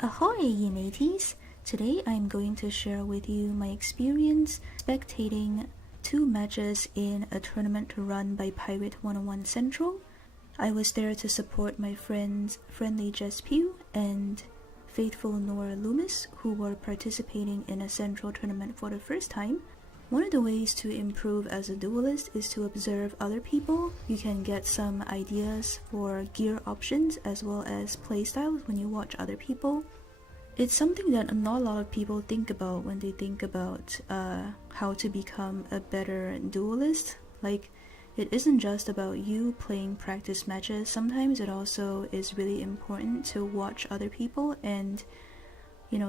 Ahoy, ye mateys! Today I'm going to share with you my experience spectating 2 matches in a tournament run by Pirate101 Central. I was there to support my friends Friendly Jess Pugh and Faithful Nora Loomis, who were participating in a Central tournament for the first time. One of the ways to improve as a duelist is to observe other people. You can get some ideas for gear options as well as playstyles when you watch other people. It's something that not a lot of people think about when they think about how to become a better duelist. Like, it isn't just about you playing practice matches. Sometimes it also is really important to watch other people and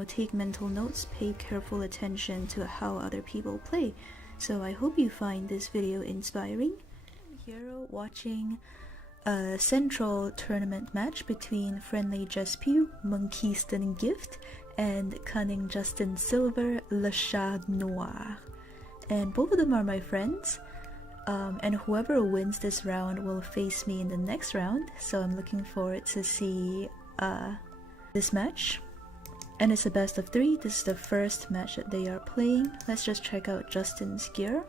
take mental notes, pay careful attention to how other people play. So I hope you find this video inspiring. I'm here watching a Central tournament match between Friendly Jess Pugh, Monkey Gift, and Cunning Justin Silver, Le Chat Noir. And both of them are my friends. And whoever wins this round will face me in the next round. So I'm looking forward to see this match. And it's a best of 3. This is the first match that they are playing. Let's just check out Justin's gear.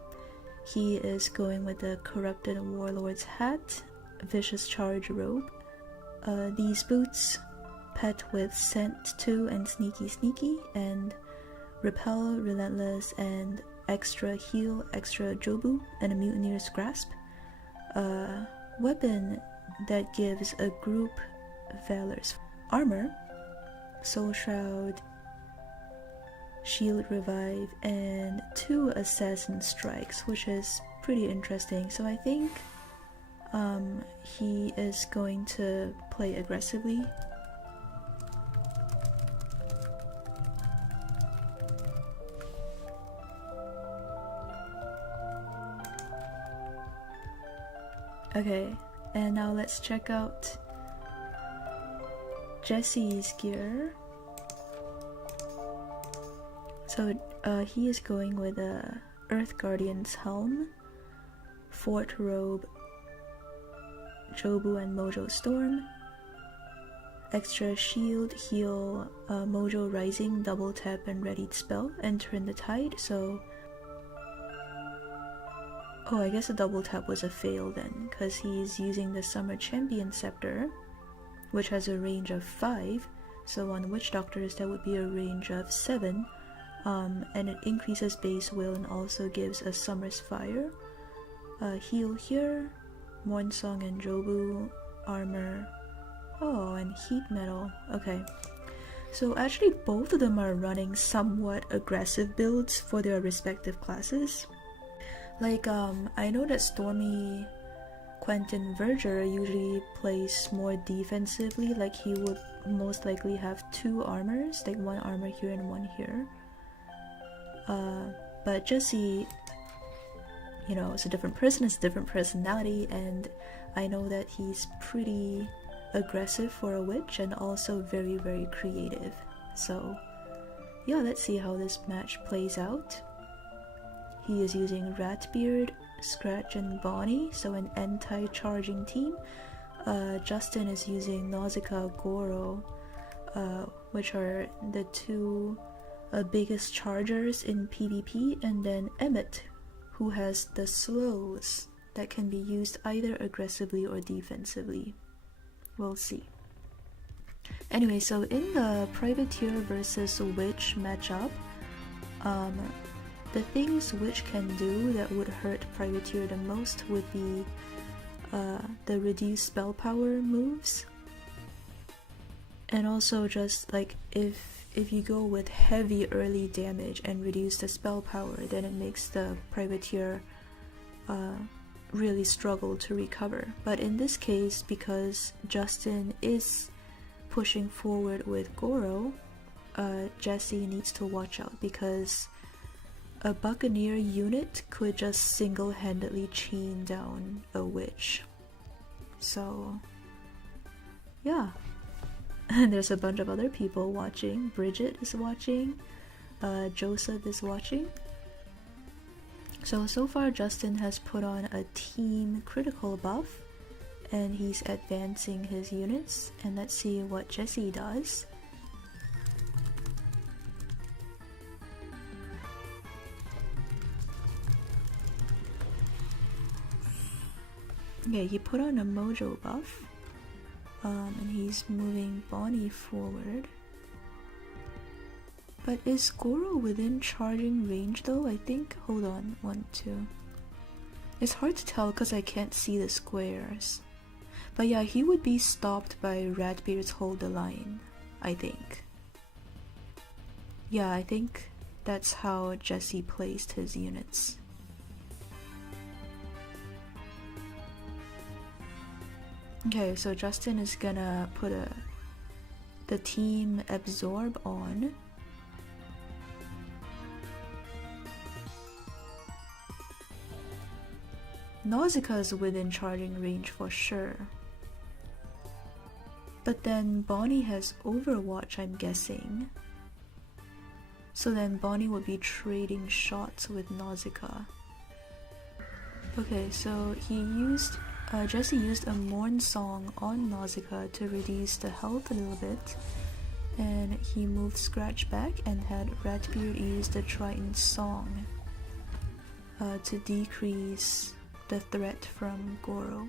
He is going with the Corrupted Warlord's hat, Vicious Charge robe, these boots, pet with Scent 2 and Sneaky, and Repel, Relentless, and Extra Heal, Extra Jobu, and a Mutineer's Grasp. Weapon that gives a group Valor's armor, Soul Shroud, Shield Revive, and 2 Assassin Strikes, which is pretty interesting. So I think he is going to play aggressively. Okay, and now let's check out Jesse's gear. So he is going with a Earth Guardian's helm, Fort robe, Jobu and Mojo Storm, extra shield, heal, Mojo Rising, double tap and readied spell, and turn the tide. So I guess the double tap was a fail then, because he's using the Summer Champion Scepter, which has a range of 5, so on Witch Doctors that would be a range of 7, and it increases base will and also gives a Summer's Fire. Heal here, Mornsong and Jobu, armor, and Heat Metal. Okay, so actually both of them are running somewhat aggressive builds for their respective classes. Like, I know that Stormy Quentin Verger usually plays more defensively, like he would most likely have 2 armors, like 1 armor here and 1 here. But Jesse, is a different person, it's a different personality, and I know that he's pretty aggressive for a witch and also very, very creative. So yeah, let's see how this match plays out. He is using Ratbeard, Scratch, and Bonnie, so an anti-charging team. Justin is using Nausicaa, Goro, which are the 2 biggest chargers in PvP, and then Emmett, who has the slows that can be used either aggressively or defensively. We'll see. Anyway, so in the Privateer versus Witch matchup, the things Witch can do that would hurt Privateer the most would be the reduced spell power moves, and also just like if you go with heavy early damage and reduce the spell power, then it makes the Privateer really struggle to recover. But in this case, because Justin is pushing forward with Goro, Jesse needs to watch out, because a Buccaneer unit could just single-handedly chain down a witch. So yeah. And there's a bunch of other people watching. Bridget is watching, Joseph is watching. So far Justin has put on a team critical buff, and he's advancing his units, and let's see what Jesse does. Okay, he put on a mojo buff. And he's moving Bonnie forward. But is Goro within charging range though? I think. Hold on, 1, 2. It's hard to tell because I can't see the squares. But yeah, he would be stopped by Ratbeard's hold the line, I think. Yeah, I think that's how Jesse placed his units. Okay, so Justin is gonna put the team absorb on. Nausicaa is within charging range for sure. But then Bonnie has Overwatch, I'm guessing. So then Bonnie will be trading shots with Nausicaa. Okay, so Jesse used a Mourn Song on Nausicaa to reduce the health a little bit. And he moved Scratch back and had Ratbeard use the Triton Song to decrease the threat from Goro.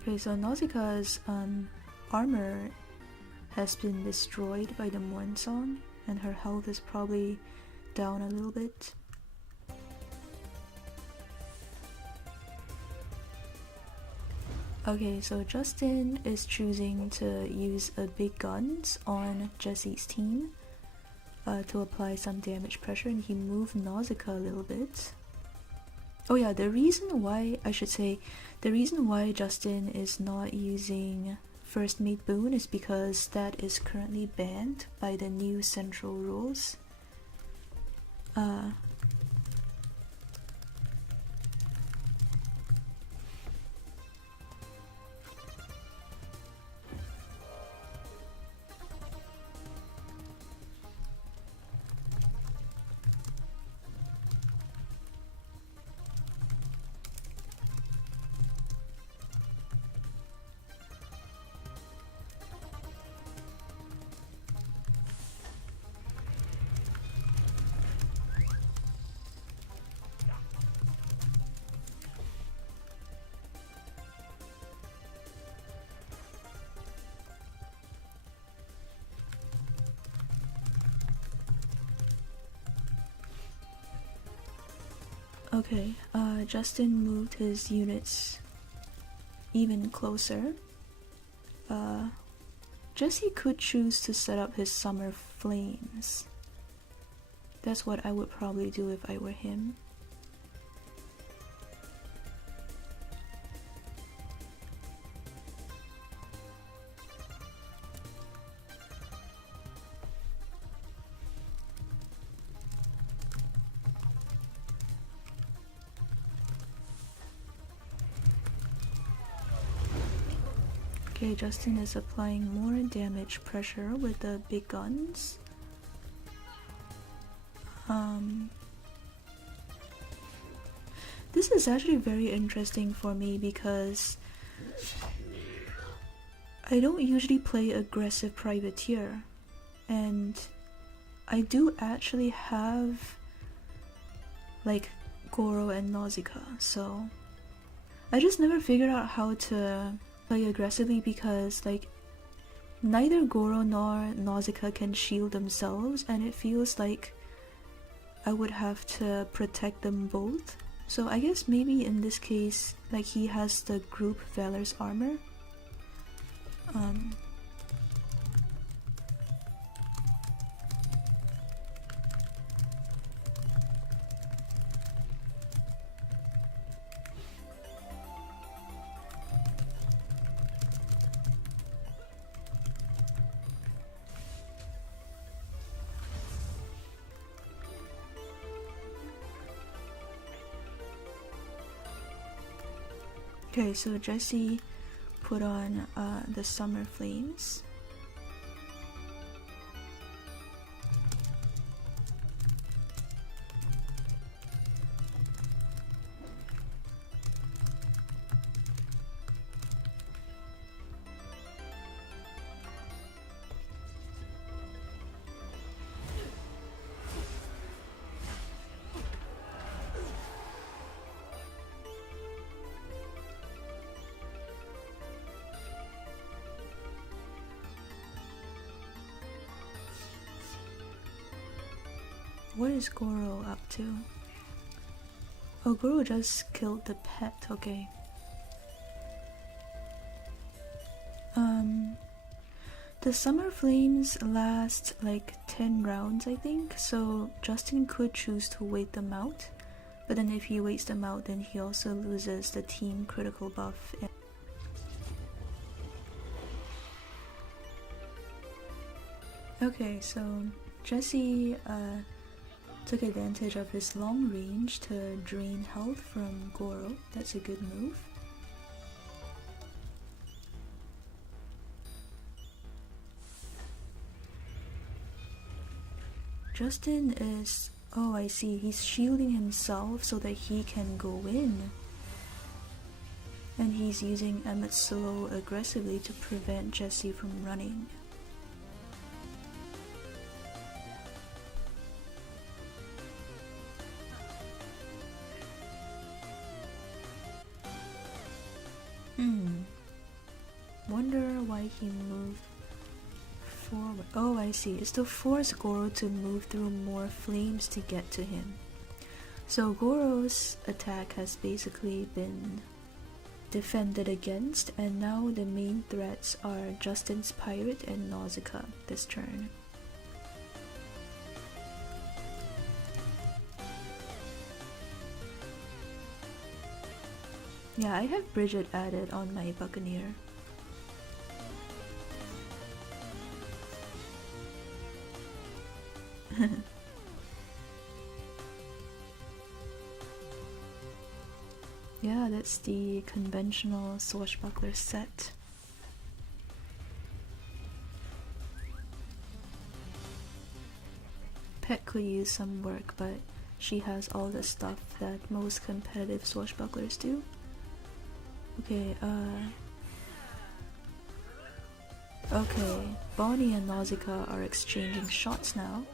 Okay, so Nausicaa's armor has been destroyed by the Mourn Song, and her health is probably down a little bit. Okay, so Justin is choosing to use a big guns on Jesse's team to apply some damage pressure, and he moved Nausicaa a little bit. Oh yeah, the reason why Justin is not using First Mate Boon is because that is currently banned by the new Central rules. Okay, Justin moved his units even closer. Jesse could choose to set up his Summer Flames. That's what I would probably do if I were him. Okay, Justin is applying more damage pressure with the big guns. This is actually very interesting for me because I don't usually play aggressive privateer, and I do actually have like Goro and Nausicaa, so I just never figured out how to play aggressively because like neither Goro nor Nausicaa can shield themselves, and it feels like I would have to protect them both. So I guess maybe in this case, like he has the group Valor's armor. Okay, so Jesse put on the Summer Flames. what is Goro up to? Oh, Goro just killed the pet, okay. The summer flames last like 10 rounds, I think, so Justin could choose to wait them out, but then if he waits them out, then he also loses the team critical buff. Okay, so Jesse took advantage of his long range to drain health from Goro. That's a good move. Justin is... oh, I see. He's shielding himself so that he can go in. And he's using Matsuoka aggressively to prevent Jesse from running. Wonder why he moved forward. Oh, I see. It's to force Goro to move through more flames to get to him. So Goro's attack has basically been defended against, and now the main threats are Justin's Pirate and Nausicaa this turn. Yeah, I have Bridget added on my Buccaneer. Yeah, that's the conventional swashbuckler set. Pet could use some work, but she has all the stuff that most competitive swashbucklers do. Okay, okay, Bonnie and Nausicaa are exchanging shots now.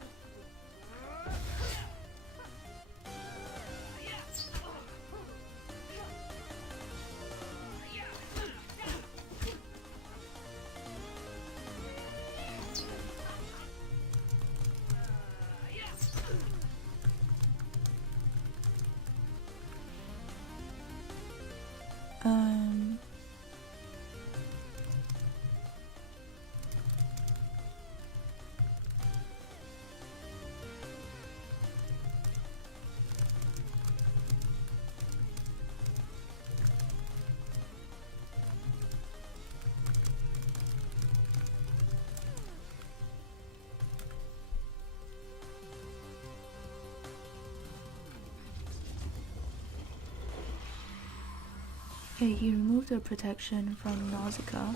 Okay, he removed the protection from Nausicaa.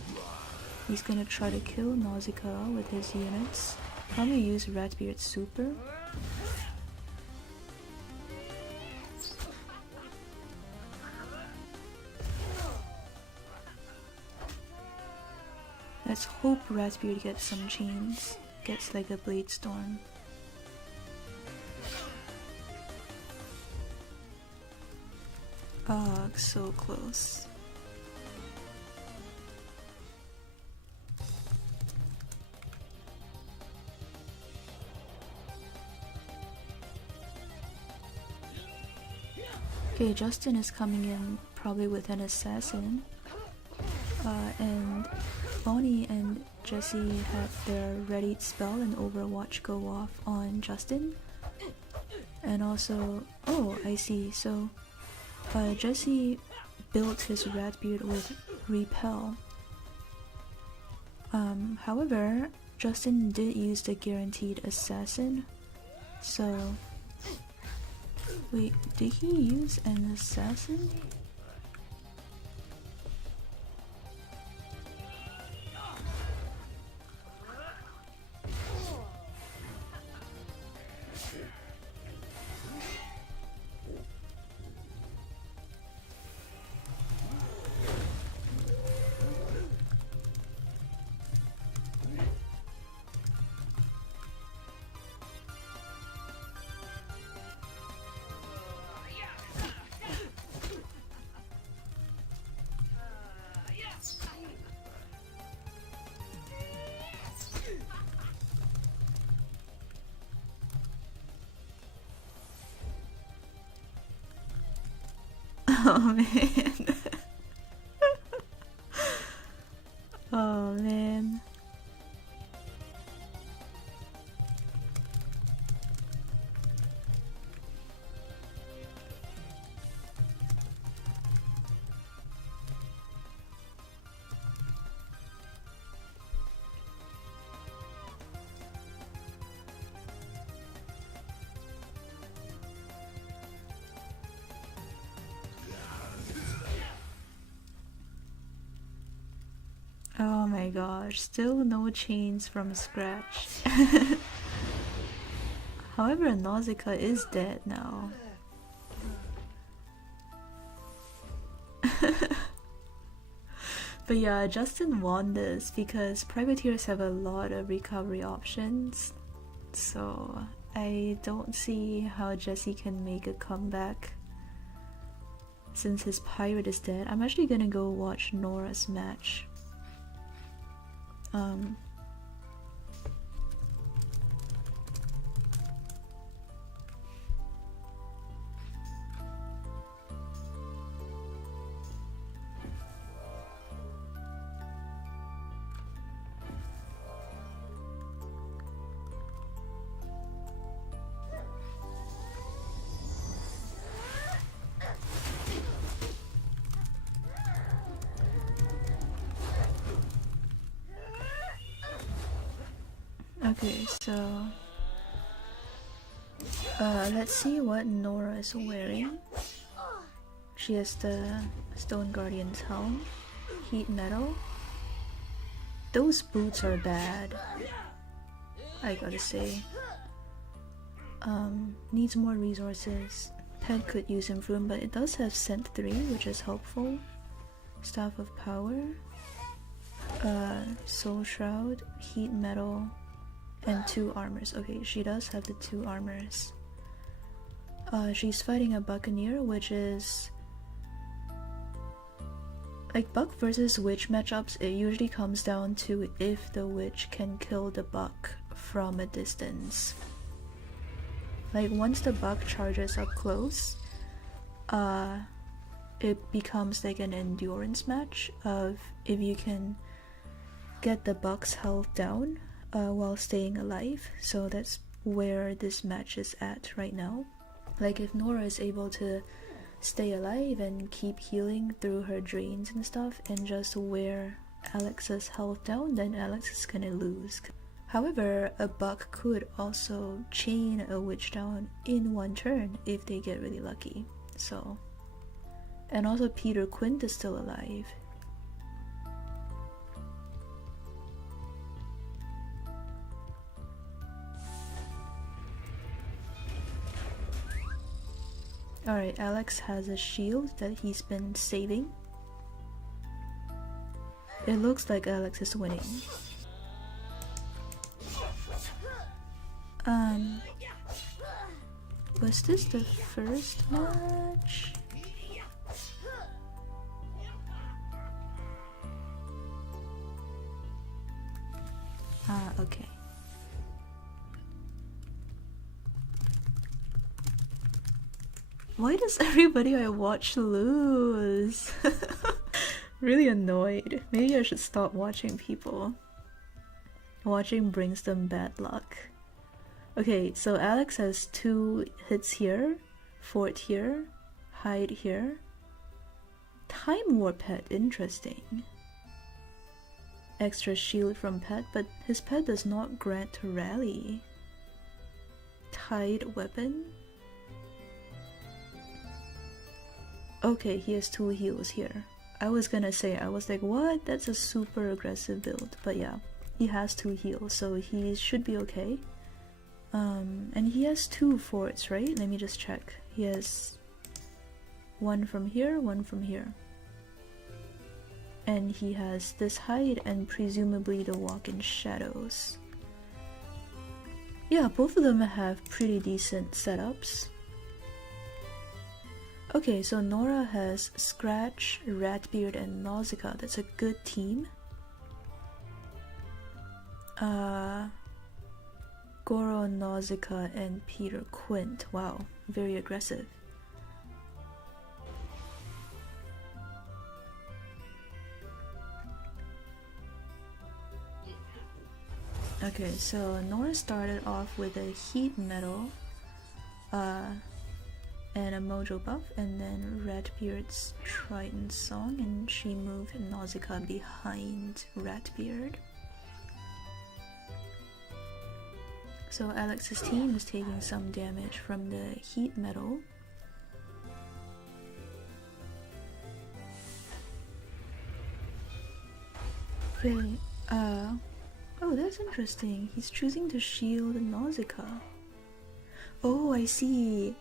He's gonna try to kill Nausicaa with his units. Probably use Ratbeard's super. Let's hope Ratbeard gets some chains. Gets like a Blade Storm. Ah, so close. Okay, Justin is coming in probably with an assassin. And Bonnie and Jesse have their readied spell and Overwatch go off on Justin. And also, oh, I see. So Jesse built his Ratbeard with Repel. However, Justin did use the guaranteed assassin. So, wait, did he use an assassin? Oh man. Oh man. Oh my gosh, still no chains from scratch. However, Nausicaa is dead now. But yeah, Justin won this because privateers have a lot of recovery options. So I don't see how Jesse can make a comeback since his pirate is dead. I'm actually gonna go watch Nora's match. Okay, so let's see what Nora is wearing. She has the Stone Guardian's helm, heat metal. Those boots are bad, I gotta say. Needs more resources. Pet could use improvement, but it does have Scent 3, which is helpful. Staff of Power, Soul Shroud, heat metal, and 2 armors. Okay, she does have the 2 armors. She's fighting a buccaneer, which is like buck versus witch matchups. It usually comes down to if the witch can kill the buck from a distance. Like once the buck charges up close, it becomes like an endurance match of if you can get the buck's health down while staying alive. So that's where this match is at right now. Like if Nora is able to stay alive and keep healing through her drains and stuff and just wear Alex's health down, then Alex is gonna lose. However, a buck could also chain a witch down in one turn if they get really lucky. So, and also Peter Quint is still alive. Alright, Alex has a shield that he's been saving. It looks like Alex is winning. Was this the first match? Ah, okay. Why does everybody I watch lose? Really annoyed. Maybe I should stop watching people. Watching brings them bad luck. Okay, so Alex has 2 hits here, fort here, hide here. Time War pet, interesting. Extra shield from pet, but his pet does not grant rally. Tide weapon. Okay, he has 2 heals here. I was gonna say, I was like, what? That's a super aggressive build. But yeah, he has 2 heals, so he should be okay. And he has 2 forts, right? Let me just check. He has 1 from here, 1 from here. And he has this hide and presumably the walk in shadows. Yeah, both of them have pretty decent setups. Okay, so Nora has Scratch, Ratbeard, and Nausicaa. That's a good team. Goro, Nausicaa, and Peter Quint. Wow, very aggressive. Okay, so Nora started off with a heat metal and a mojo buff, and then Ratbeard's Triton Song, and she moved Nausicaa behind Ratbeard. So Alex's team is taking some damage from the heat metal. Okay, oh, that's interesting. He's choosing to shield Nausicaa. Oh, I see.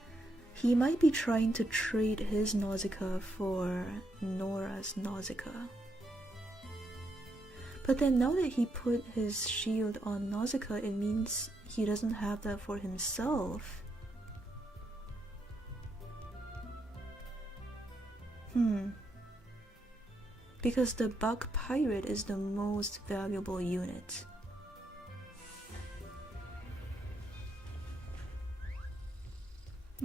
He might be trying to trade his Nausicaa for Nora's Nausicaa. But then now that he put his shield on Nausicaa, it means he doesn't have that for himself. Because the Buck Pirate is the most valuable unit.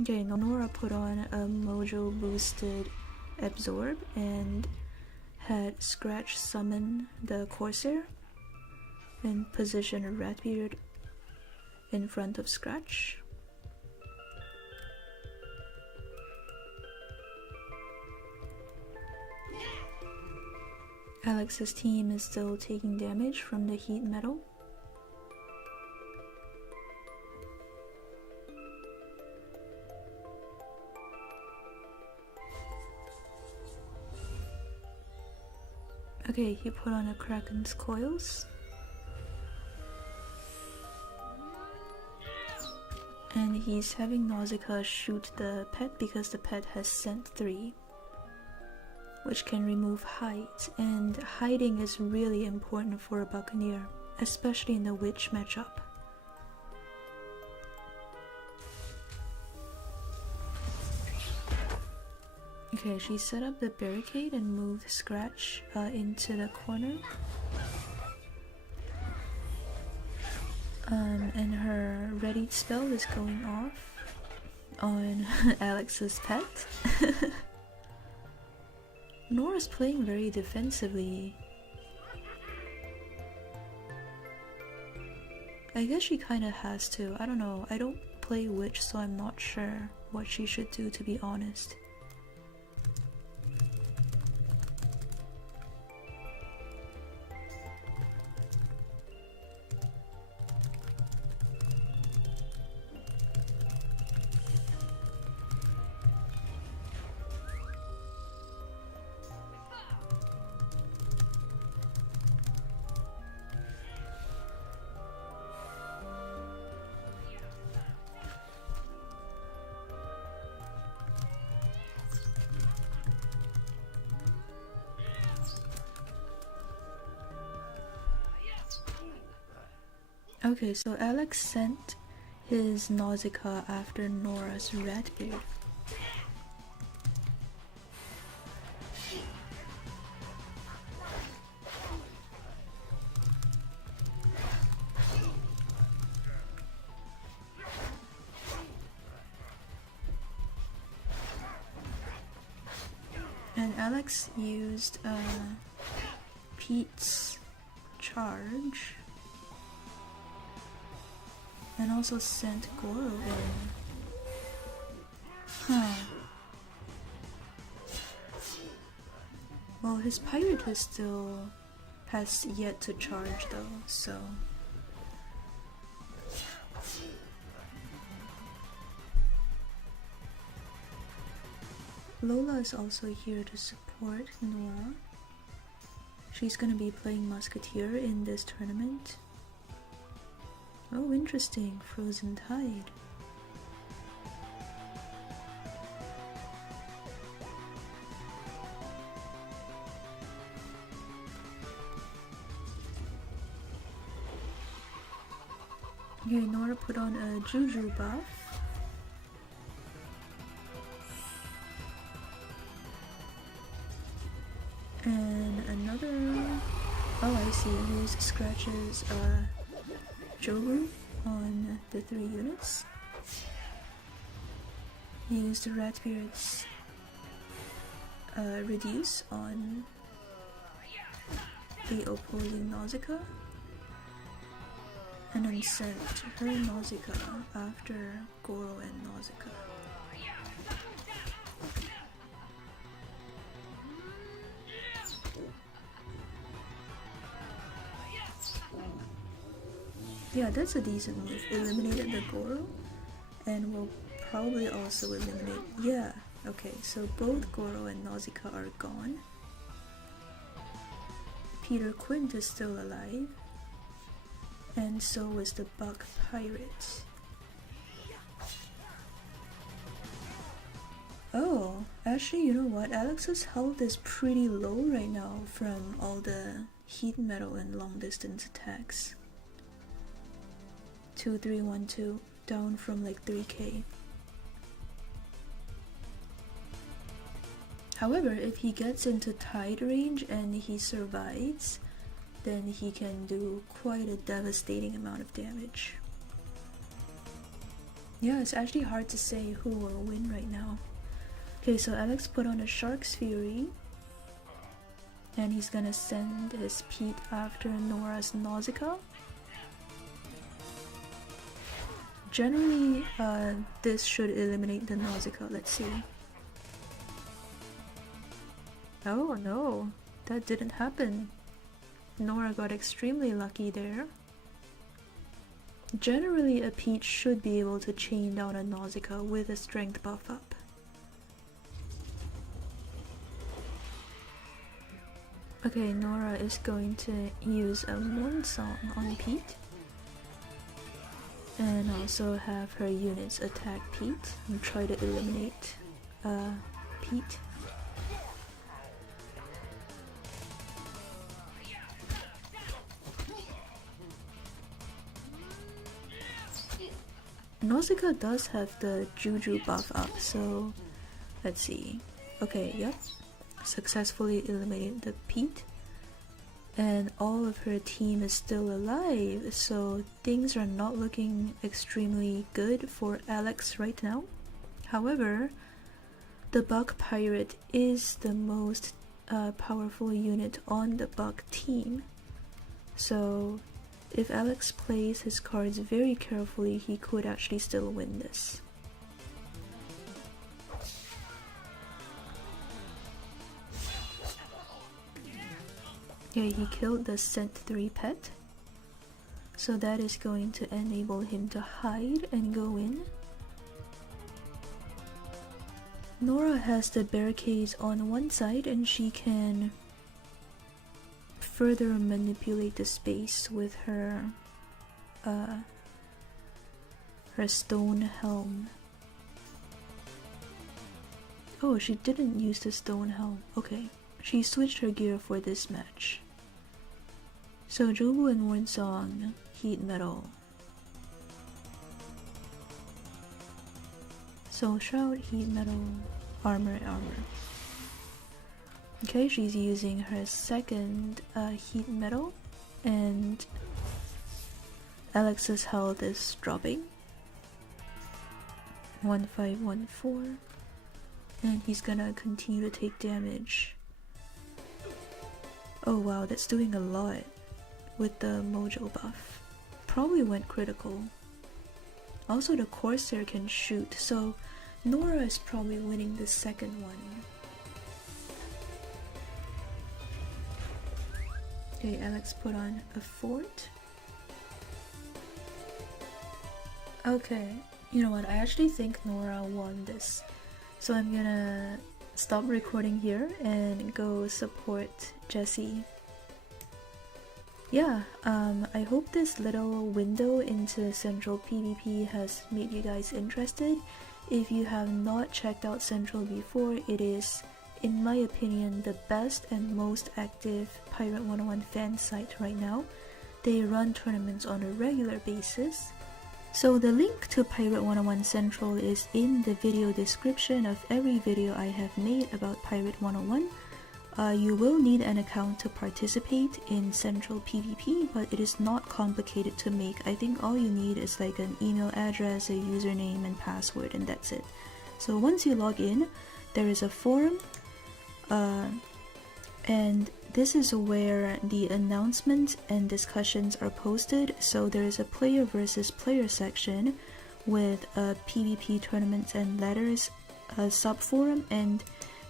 Okay, Nora put on a mojo boosted absorb and had Scratch summon the Corsair and position Ratbeard in front of Scratch. Alex's team is still taking damage from the heat metal. Okay, he put on a Kraken's Coils. And he's having Nausicaa shoot the pet because the pet has Scent 3, which can remove height, and hiding is really important for a Buccaneer, especially in the Witch matchup. Okay, she set up the barricade and moved Scratch into the corner. And her readied spell is going off on Alex's pet. Nora's playing very defensively. I guess she kinda has to. I don't know. I don't play Witch, so I'm not sure what she should do, to be honest. Okay, so Alex sent his Nausicaa after Nora's Ratbeard. And Alex used Pete's charge. And also sent Goro in. Huh. Well, his pirate has yet to charge though, so. Lola is also here to support Nora. She's gonna be playing Musketeer in this tournament. Oh, interesting. Frozen Tide. Okay, Nora put on a Juju buff. And another... Oh, I see. Here's Scratch's Joru on the 3 units. Used Ratbeard's Reduce on the opposing Nausicaa. and then sent her Nausicaa after Goro and Nausicaa. Yeah, that's a decent move. Eliminated the Goro, and will probably also eliminate... Yeah, okay, so both Goro and Nausicaa are gone. Peter Quint is still alive, and so is the Buck Pirate. Oh, actually, you know what? Alex's health is pretty low right now from all the heat metal and long distance attacks. 2312, down from like 3k. However, if he gets into tide range and he survives, then he can do quite a devastating amount of damage. Yeah, it's actually hard to say who will win right now. Okay, so Alex put on a Shark's Fury, and he's gonna send his Pete after Nora's Nausicaa. Generally, this should eliminate the Nausicaa. Let's see. Oh no, that didn't happen. Nora got extremely lucky there. Generally, a Pete should be able to chain down a Nausicaa with a strength buff up. Okay, Nora is going to use a Moon Song on Pete. And also have her units attack Pete and try to eliminate Pete. Nausicaa does have the Juju buff up, so let's see. Okay, yep. Successfully eliminated the Pete. And all of her team is still alive, so things are not looking extremely good for Alex right now. However, the Buck Pirate is the most powerful unit on the Buck team. So if Alex plays his cards very carefully, he could actually still win this. Yeah, he killed the Scent 3 pet, so that is going to enable him to hide and go in. Nora has the barricades on one side and she can further manipulate the space with her her stone helm. Oh, she didn't use the stone helm. Okay, she switched her gear for this match. So Jobu and Warnsong, heat metal. Soul Shroud, heat metal, armor. Okay, she's using her second heat metal, and Alex's health is dropping. 1514, and he's gonna continue to take damage. Oh wow, that's doing a lot with the Mojo buff. Probably went critical. Also the Corsair can shoot, so Nora is probably winning the second one. Okay, Alex put on a fort. Okay, you know what, I actually think Nora won this. So I'm gonna stop recording here and go support Jessie. Yeah, I hope this little window into Central PvP has made you guys interested. If you have not checked out Central before, it is, in my opinion, the best and most active Pirate101 fan site right now. They run tournaments on a regular basis. So the link to Pirate101 Central is in the video description of every video I have made about Pirate101. You will need an account to participate in Central PvP, but it is not complicated to make. I think all you need is like an email address, a username, and password, and that's it. So once you log in, there is a forum. And this is where the announcements and discussions are posted. So there is a player versus player section with PvP tournaments and letters subforum, and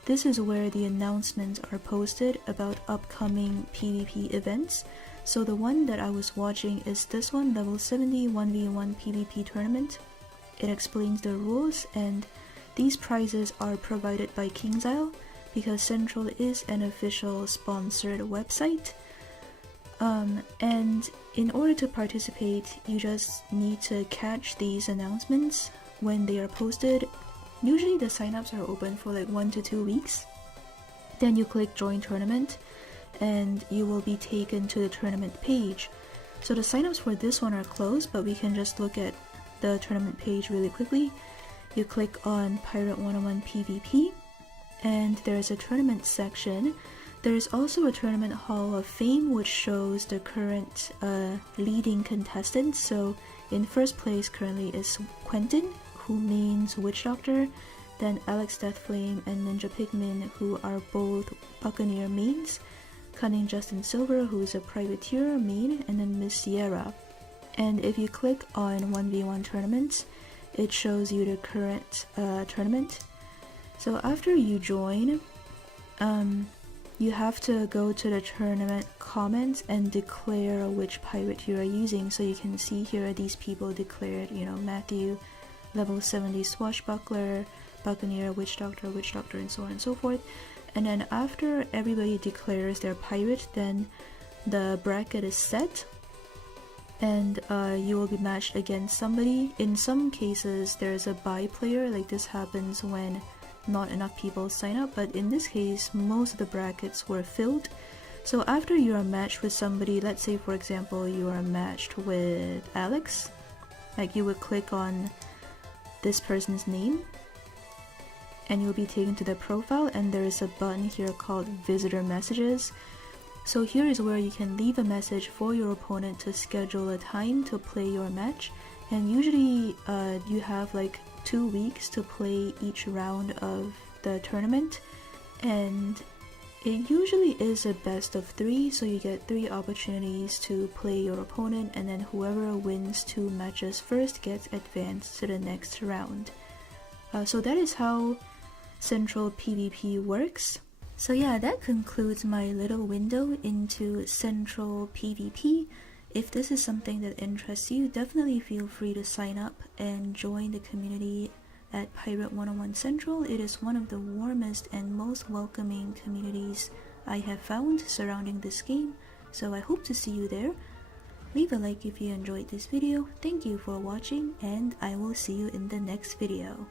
this is where the announcements are posted about upcoming PvP events. So the one that I was watching is this one, level 70 1v1 PvP tournament. It explains the rules, and these prizes are provided by KingsIsle because Central is an official sponsored website. And in order to participate, you just need to catch these announcements when they are posted. Usually the signups are open for like 1 to 2 weeks. Then you click join tournament and you will be taken to the tournament page. So the signups for this one are closed, but we can just look at the tournament page really quickly. You click on Pirate101 PvP and there's a tournament section. There's also a tournament hall of fame which shows the current leading contestants. So in first place currently is Quentin, who means Witch Doctor, then Alex Deathflame and Ninja Pigman, who are both Buccaneer mains, Cunning Justin Silver, who is a Privateer main, and then Miss Sierra. And if you click on 1v1 tournaments, it shows you the current tournament. So after you join, you have to go to the tournament comments and declare which pirate you are using. So you can see here these people declared, you know, Matthew, level 70 Swashbuckler, Buccaneer, Witch Doctor, and so on and so forth. And then after everybody declares their pirate, then the bracket is set and you will be matched against somebody. In some cases there's a bye player, like this happens when not enough people sign up, but in this case most of the brackets were filled. So after you are matched with somebody, let's say for example you are matched with Alex, like you would click on this person's name and you'll be taken to their profile, and there is a button here called visitor messages. So here is where you can leave a message for your opponent to schedule a time to play your match, and usually you have like 2 weeks to play each round of the tournament, and it usually is a best of 3, so you get 3 opportunities to play your opponent, and then whoever wins 2 matches first gets advanced to the next round. So that is how Central PvP works. So yeah, that concludes my little window into Central PvP. If this is something that interests you, definitely feel free to sign up and join the community at Pirate101 Central. It is one of the warmest and most welcoming communities I have found surrounding this game, so I hope to see you there. Leave a like if you enjoyed this video. Thank you for watching, and I will see you in the next video.